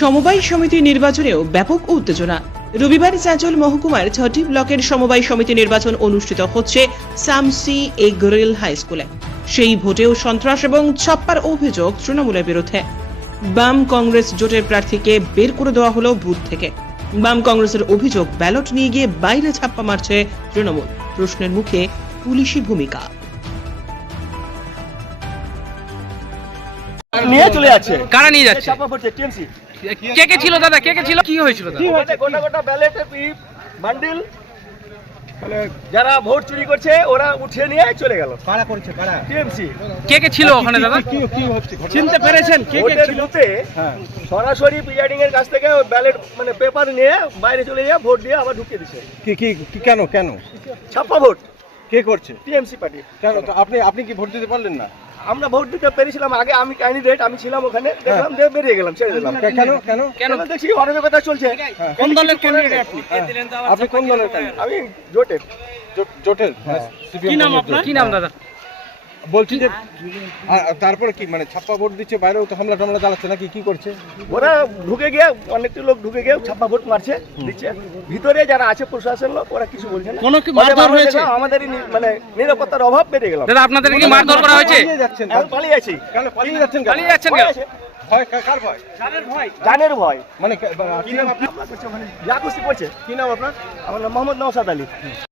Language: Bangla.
সমবায় সমিতি নির্বাচনেও ব্যাপক উত্তেজনা। রবিবার চাঁচল মহকুমার ছটি ব্লকের সমবায় সমিতি নির্বাচন অনুষ্ঠিত হচ্ছে সামসি এগ্রিল হাই স্কুলে। সেই ভোটেও সন্ত্রাস এবং ছাপ্পার অভিযোগ তৃণমূলের বিরুদ্ধে। বাম কংগ্রেস জোটের প্রার্থীকে বের করে দেওয়া হলো বুথ থেকে। বাম কংগ্রেসের অভিযোগ ব্যালট নিয়ে গিয়ে বাইরে ছাপ্পা মারছে তৃণমূল। প্রশ্নের মুখে পুলিশি ভূমিকা। নিয়ে চলে যাচ্ছে। কারা নিয়ে যাচ্ছে? চাপা পড়ছে টিএমসি কে কে ছিল দাদা? কে কে ছিল? কি হয়েছিল দাদা? গোটা গোটা গোটা ব্যালেটের বান্ডিল যারা ভোট চুরি করছে ওরা উঠিয়ে নিয়ে চলে গেল। কারা করেছে? কারা? টিএমসি কে কে ছিল ওখানে দাদা? কি কি হচ্ছে চিনতে পেরেছেন? কে কে ছিল? হ্যাঁ। সরাসরি প্রিজাইডিং এর কাছ থেকে ব্যালেট মানে পেপার নিয়ে বাইরে চলে যায় ভোট দিয়ে আবার ঢুকিয়ে দিচ্ছে কি কি কি কেন কেন? ছাপ্পা ভোট। কে করছে? TMC party. কেন তো আপনি আপনি কি ভোট দিতে পারলেন না? আমরা ভোট দিতে পেরেছিলাম আগে আমি ক্যান্ডিডেট আমি ছিলাম ওখানে দেখলাম যে বেরিয়ে গেলাম ছেড়ে দিলাম। কেন কেন? কেন? দেখছি অরাজকতা চলছে। কোন দলের ক্যান্ডিডেট আপনি আপনি কোন দলের আমি জোটের। জোটের হ্যাঁ। কি নাম আপনার? কি নাম দাদা? বলছি যে তারপরে কি মানে ছাপ্পা ভোট দিচ্ছে বাইরেও তো হামলা টামলা চালাচ্ছে নাকি কি করছে? ওরা ঢুকে গিয়ে অনেকটি লোক ঢুকে গিয়ে ছাপ্পা ভোট মারছে দিচ্ছে। ভিতরে যারা আছে প্রশাসন লোক ওরা কিছু বলছে না। কোনো কি মারধর হয়েছে? আমাদেরই মানে নিরাপত্তার অভাব বেড়ে গেলাম দাদা আপনাদের কি মারধর করা হয়েছে? পালিয়ে আছি কেন পালিয়ে যাচ্ছেন কেন? পালিয়ে যাচ্ছেন ভয় কেন? ভয় কা- ভয়? জানের ভয়। মানে কি নাম আপনার? যা করছে কি নাম আপনার? আমার নাম মোহাম্মদ নওসাদ আলী।